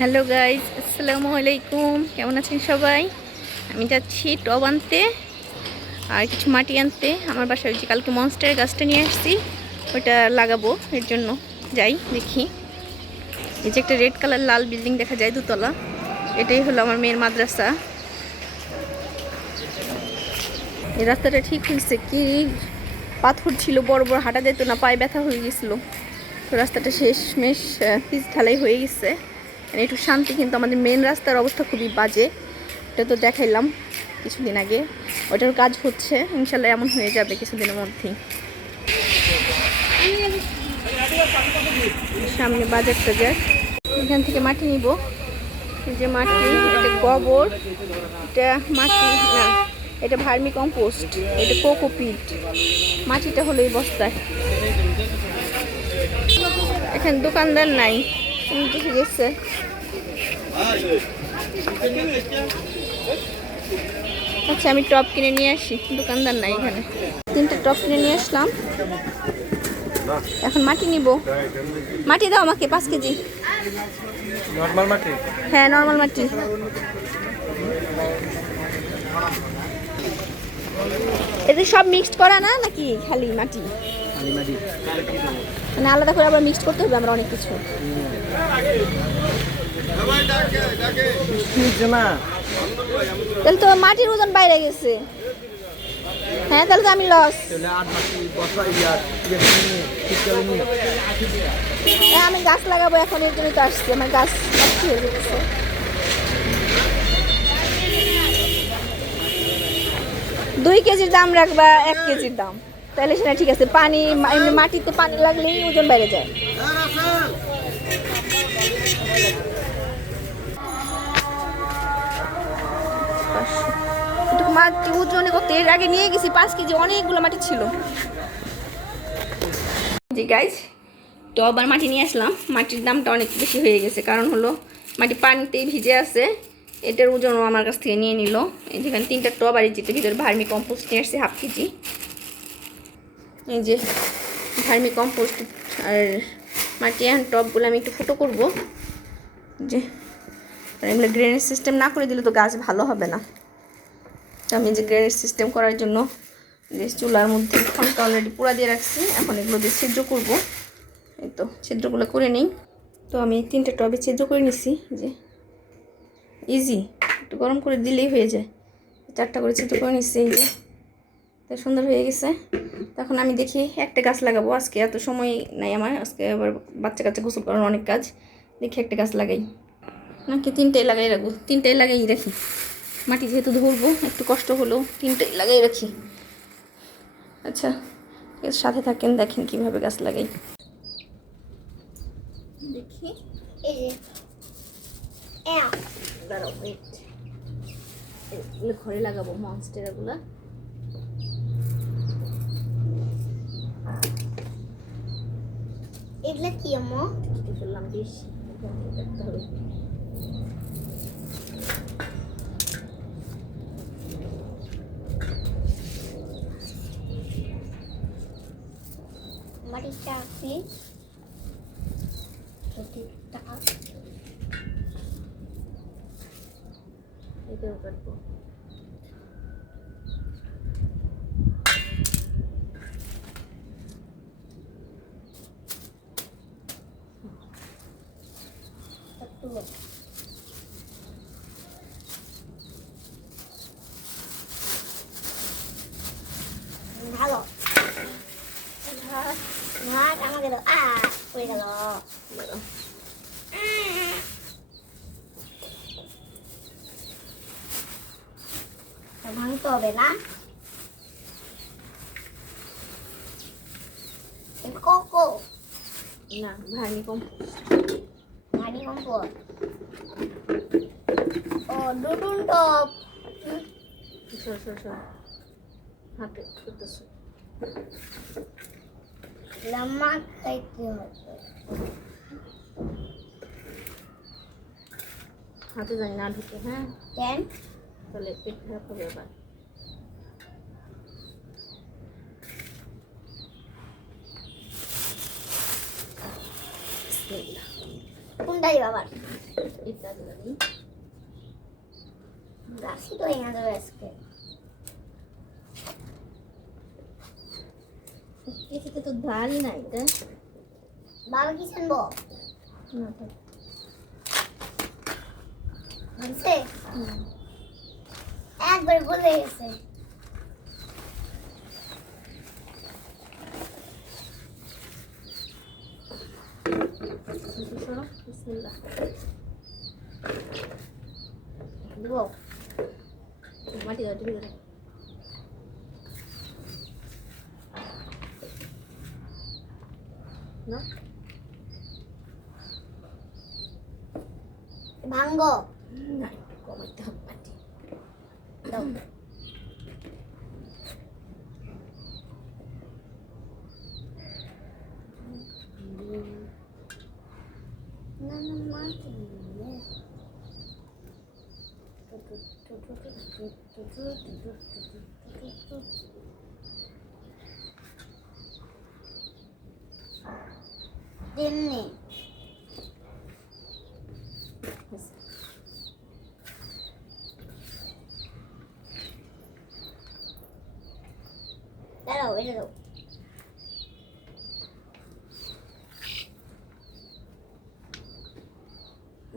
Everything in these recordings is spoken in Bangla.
হ্যালো গাইজ আসসালামু আলাইকুম। কেমন আছেন সবাই? আমি যাচ্ছি টব আনতে আর কিছু মাটি আনতে। আমার বাসায় যে কালকে মনস্টারের গাছটা নিয়ে আসছি, ওটা লাগাবো, এর জন্য যাই, দেখি। এই যে একটা রেড কালার লাল বিল্ডিং দেখা যায় দুতলা। এটাই হলো আমার মেয়ের মাদ্রাসা। এই রাস্তাটা ঠিক হয়েছে কি? পাথর ছিল, বড় বড় হাঁটা যেত না, পায়ে ব্যথা হয়ে গেছিল। তো রাস্তাটা শেষ মেশ পিচ ঢালাই হয়ে গেছে। একটু শান্তি, কিন্তু আমাদের মেন রাস্তার অবস্থা খুবই বাজে। এটা তো দেখাইলাম কিছুদিন আগে। ওটার কাজ হচ্ছে, ইনশাল্লাহ এমন হয়ে যাবে কিছুদিনের মধ্যেই। সামনে বাজার টাজার। এখান থেকে মাটি নিব। যে মাটি, এটা গোবর, এটা মাটি, না, এটা ভার্মি কম্পোস্ট, এটা কোকোপিট মাটিটা হলো এই বস্তায়। এখানে দোকানদার নাই। দেখে গেছে আচ্ছা আমি টপ কিনে নিয়ে আসি। দোকানদার নাই এখানে। তিনটা টপ কিনে নিয়ে আসলাম। এখন মাটি নিব। মাটি দাও আমাকে পাঁচ কেজি। নর্মাল মাটি? হ্যাঁ নর্মাল মাটি। এতে সব মিক্সড করা না নাকি খালি মাটি? খালি মাটি। মানে আলাদা করে আবার মিক্সড করতে হবে আমরা অনেক কিছু। তাহলে তো মাটির ওজন বাইরে গেছে। হ্যাঁ তাহলে তো আমি লস ইয়ে নিয়ে আমি গাছ লাগাবো এখন এর জন্যই তো আসছি। আমার গাছ হয়ে গেছে। দুই কেজির দাম রাখবা এক কেজির দাম। তাহলে সেটা ঠিক আছে। পানি এমনি মাটি তো পানি লাগলেই ওজন বেড়ে যায়। মাটি ওজনে কত এর আগে নিয়ে গেছি, পাঁচ কেজি, অনেকগুলো মাটি ছিল। জি গাইজ তো আবার মাটি নিয়ে আসলাম। মাটির দামটা অনেক বেশি হয়ে গেছে, কারণ হলো মাটি পানিতেই ভিজে আছে। এটার ওজনও আমার কাছ থেকে নিয়ে নিল। যেখানে তিনটা টব আর এই যেটা ভিতরে ভার্মি কম্পোস্ট নিয়ে আসছে, হাফ কেজি। এই যে ভার্মি কম্পোস্ট আর মাটি আর টবগুলো আমি একটু ফুটো করব। যে এগুলো গ্রেনেজ সিস্টেম না করে দিলে তো গাছ ভালো হবে না। তো আমি যে গ্রেনেজ সিস্টেম করার জন্য যে চুলার মধ্যে খনটা অলরেডি পুরা দিয়ে রাখছি, এখন এগুলো দিয়ে ছিদ্র করব। এই তো, ছিদ্রগুলো করে নিই। তো আমি তিনটে টবে ছিদ্র করে নিছি, যে ইজি একটু গরম করে দিলেই হয়ে যায়। চারটা করে ছিদ্র করে নিচ্ছি এই যে। তো সুন্দর হয়ে গেছে। তখন আমি দেখি একটা গাছ লাগাবো, আজকে এত সময় নাই আমার, আজকে আবার বাচ্চা কাচ্চা গোসল করার অনেক কাজ। দেখি একটা গাছ লাগাই। নাকি তিনটাই লাগাই রাখব, তিনটাই লাগাই রাখি। মাটি যেহেতু ধরবো, একটু কষ্ট হলেও তিনটাই লাগাই রাখি। আচ্ছা সাথে থাকেন, দেখেন কীভাবে গাছ লাগাই। দেখি ঘরে লাগাবো মনস্টেরাগুলো এগুলা কি আম্মু কেটে ফেললাম বেশি হবে মাটিটা প্লিজ এটাও কাটবো একটু ভালো ভাত আমাকে দাও আ পড়ে গেল দাঁড়াও। ভাঙতে হবে না কোকো না ভার্মি কম ভারী কম্পোস্ট ও ডুডুন টপ সর সর সর হাতে করতেছো লম্মা খাইতে হবে হাতে জানি না ঢুকে হ্যাঁ কেন তাহলে পেট খারাপ হবে আবার কোনটাই বাবার এটা দিলাম গাছি তো এনে দেবে আজকে কিছুতে তো ধারই নাই তাই বাবা কি শুনব না। বলছে হুম। একবার বলে গেছে বিসমিল্লাহ। দিব মাটি দাও টিভি দাও না ভাঙ্গো না একটু কমাইতে হবে মাটি দাও না না মাটি তেমনি দাঁড়াও এটা দাও।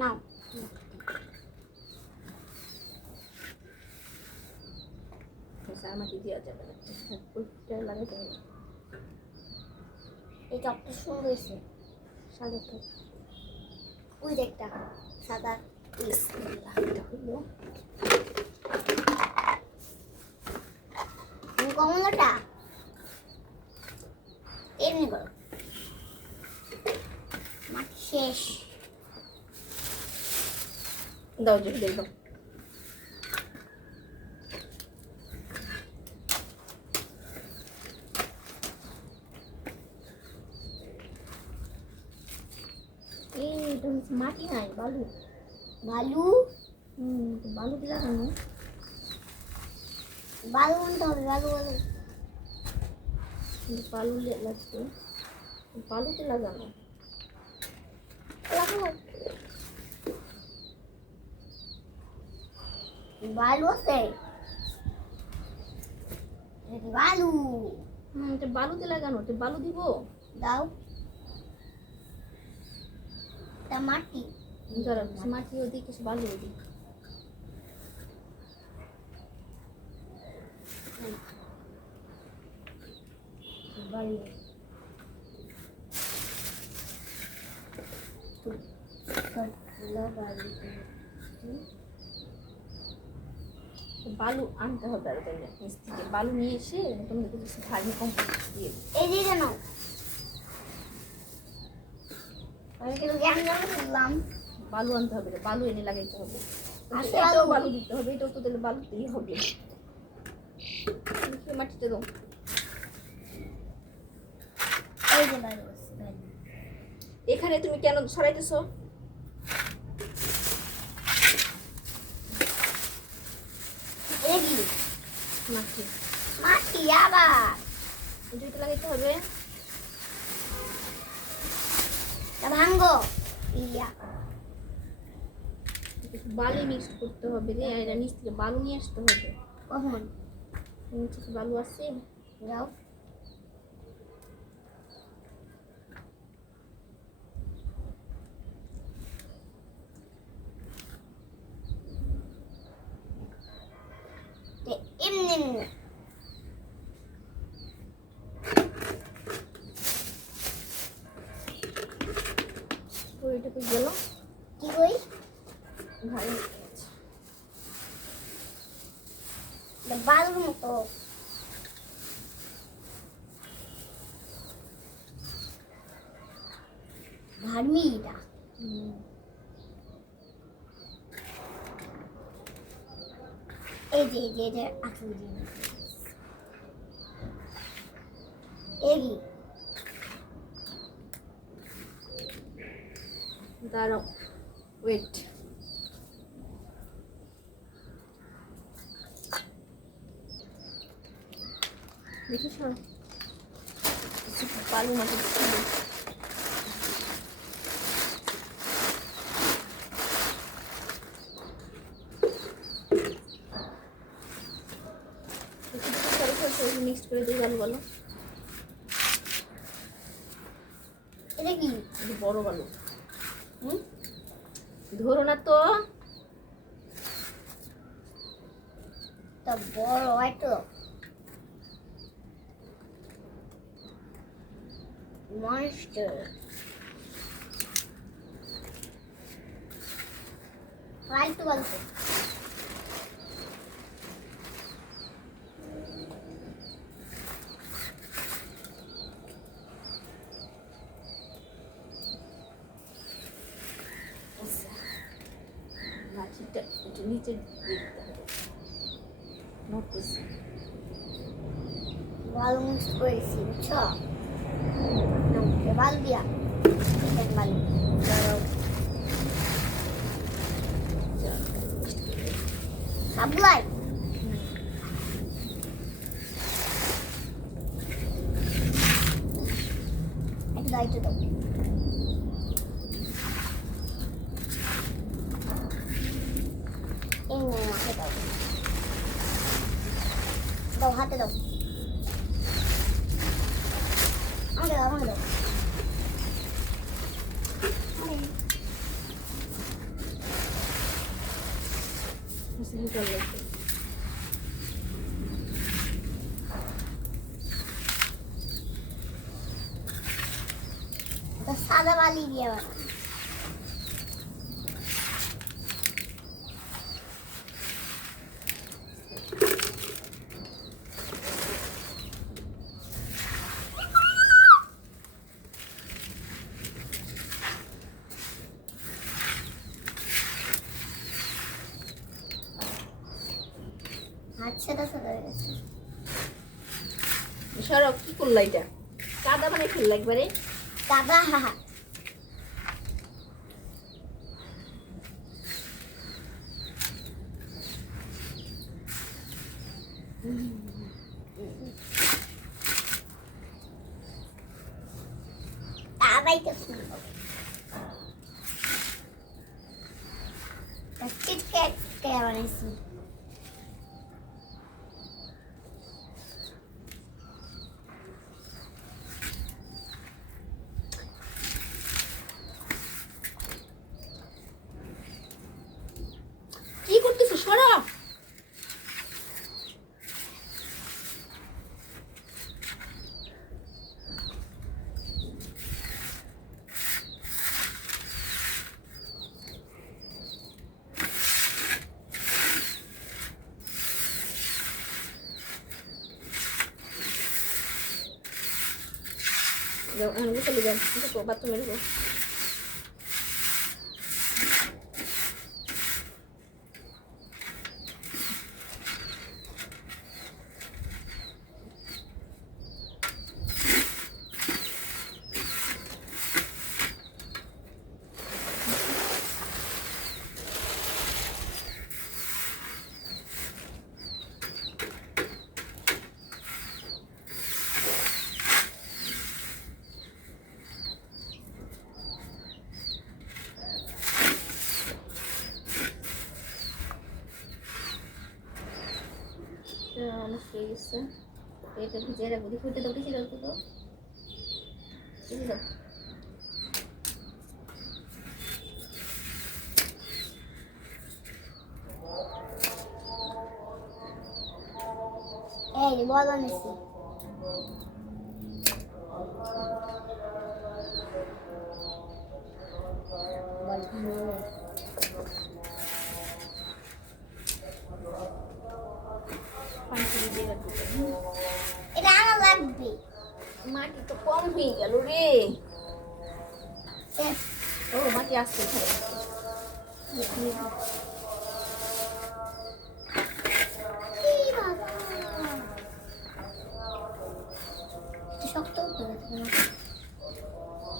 নাও। মাটি দেওয়া যাবে না। এই চপটা সুন্দর হয়েছে। সাদা তো ওই একটা সাদা হলো। কমলাটা এমনি করো শেষ। যে দেখো এই এটা হচ্ছে মাটি নাই বালু বালু বালু দিলা কেন বালু আনতে হবে বালু বালু। বালু লাগছে। বালুতে লাগানো। বালু আছে? বালু। বালুতে লাগানো বালু দিব। দাও। এটা মাটি? ধরো কিছু বালুও দিই বালু। আনতে হবে আর বালু নিয়ে এসে তোমাদের কিছু ভার্মি কম্পোস্ট দিয়ে এই যে কেন আমি কিন্তু জ্ঞান জানলাম বালু আনতে হবে বালু এনে লাগাইতে হবে। আচ্ছা, এটাও বালু। বালু দিতে হবে এটাও তো তাহলে বালুতেই হবে। মাটিতে দাও। বালু বালু। এখানে তুমি কেন সরাইতেছো মাটি। মাটি আবার। দুইটা লাগাইতে হবে। ভাঙ্গো ইয়া। বালি মিক্স করতে হবে রে এটা নিচ থেকে বালু নিয়ে আসতে হবে। কখন? নিচে বালু আছে। যাও তে এমনি এমনি তো এটা তো গেল কি কই ভালো হয়ে গেছে। এটা বালুর মতো হুম। এই যে এই যে এটা আসল জিনিস কি? দাঁড়াও ওয়েট দেখিস বালু মাটি দিতে হবে। করে দিই ভালো এটা কি? বড় ধরো না তো। তা বড় হয় তো। মনস্টার লাঠিটা একটু নিচে দিয়ে দিতে হবে নড়তেছে ভালো মিক্স করেছি বুঝছ বাল দিয়া দাঁড়াও। সাবলাই। একটু দাও একটু দাও এই নে হাতে দাও দাও হাতে দাও আমাকে দাও আমাকে দাও আমাকে। বুঝতে পারলে ওটা সাদা বালি দিয়ে বানানো হাত সাদা সাদা হয়ে গেছে সরব এটা কাদা মানে ফেললা একবারে দাদা হাহা দাদাই তো সুন্দর কিটক্যাট কে বানাইছি? কি যাও এখন চলে যাও দেখো বাথরুমে ঢুকো অনেক হয়ে গেছে এটা ভিজিয়ে রাখব দেখি ওইটা দাও বেশি তো বেশি দাও বানাইছি পানিতে ভিজিয়ে রাখব এটা আমার লাগবে মাটি তো কম হয়ে গেল রে এ, ও মাটি আসতে খাই এই বাবা। এটা শক্ত করে দিতে হবে।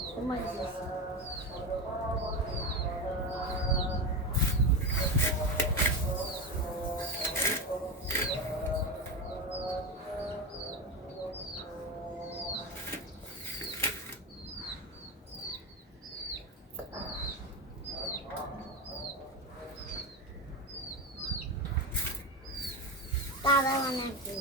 সময় দাদা বানাতে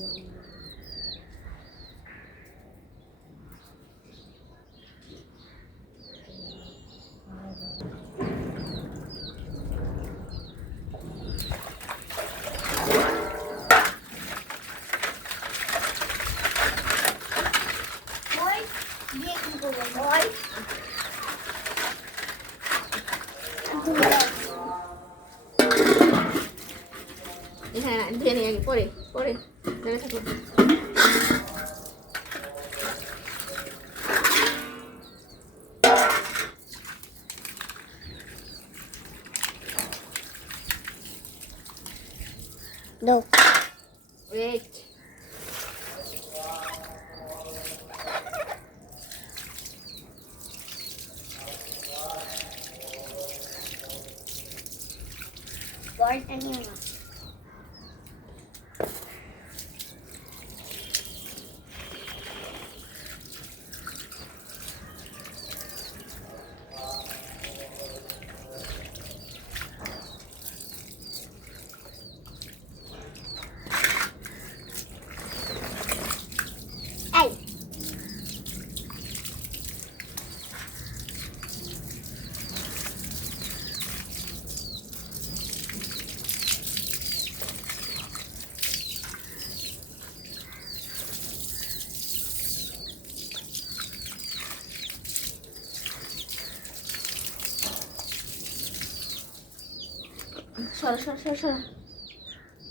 হ্যাঁ ধুয়ে নিয়ে আগে পরে পরে জায়গা থাকো দাও ওয়েট বলটা নিও না এই সরো সরো সরো সরো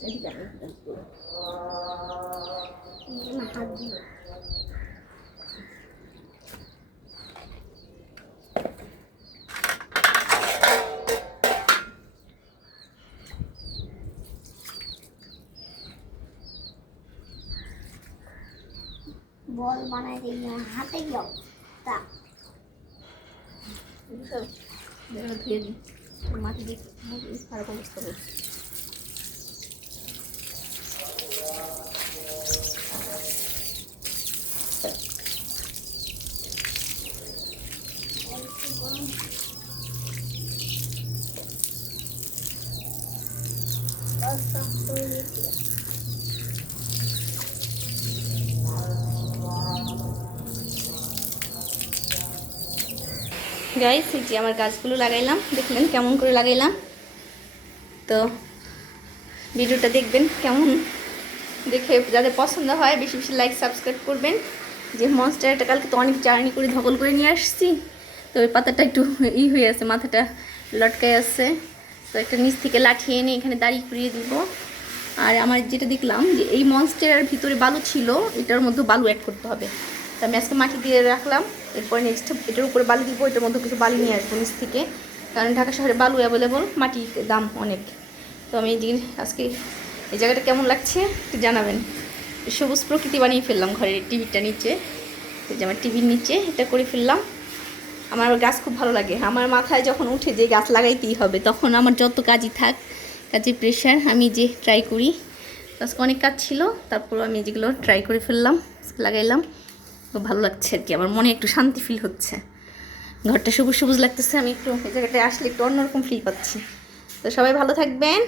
এদিকে আনো, এদিকে আনো। না হাত দিও বল বানাই দিই না হাতে যাও তা এদিকে সরো। জায়গাটা ধুয়ে দিই মাটি দিয়ে খারাপ অবস্থা হচ্ছে বল সব করে দিয়েছি গাইস যে আমার গাছগুলো লাগাইলাম, দেখলেন কেমন করে লাগাইলাম। তো ভিডিওটা দেখবেন কেমন? দেখে যাদের পছন্দ হয়, বেশি বেশি লাইক সাবস্ক্রাইব করবেন। যে মনস্টারটা কালকে তো অনেক জার্নি করে, ধকল করে নিয়ে আসছি। তো ওই পাতাটা একটু ই হয়ে আছে, মাথাটা লটকায় আছে। তো একটা নিচ থেকে লাঠি এনে এখানে দাঁড়িয়ে করিয়ে দিব। আর আমার যেটা দেখলাম যে এই মনস্টারের ভিতরে বালু ছিল, এটার মধ্যে বালু অ্যাড করতে হবে। তো আমি আজকে মাটি দিয়ে রাখলাম। এরপর নেক্সট এটার উপরে বালি দিব, এটার মধ্যে কিছু বালি নিয়ে আসব নিচ থেকে। কারণ ঢাকা শহরে বালু অ্যাভেলেবল মাটির দাম অনেক। তো আমি এই আজকে এই জায়গাটা কেমন লাগছে একটু জানাবেন। সবুজ প্রকৃতি বানিয়ে ফেললাম ঘরের টিভিটা নিচে। যে আমার টিভির নিচে এটা করে ফেললাম। আমার গাছ খুব ভালো লাগে। আমার মাথায় যখন উঠে যে গাছ লাগাইতেই হবে, তখন আমার যত কাজই থাক কাজের প্রেশার আমি যে ট্রাই করি। আজকে অনেক কাজ ছিল তারপর আমি যেগুলো ট্রাই করে ফেললাম লাগাইলাম। তো ভালো লাগছে আর কি। আমার মনে একটু শান্তি ফিল হচ্ছে। ঘরটা সবুজ সবুজ লাগতেছে, আমি একটু এই জায়গাটায় আসলে একটু অন্যরকম ফিল পাচ্ছি। তো সবাই ভালো থাকবেন।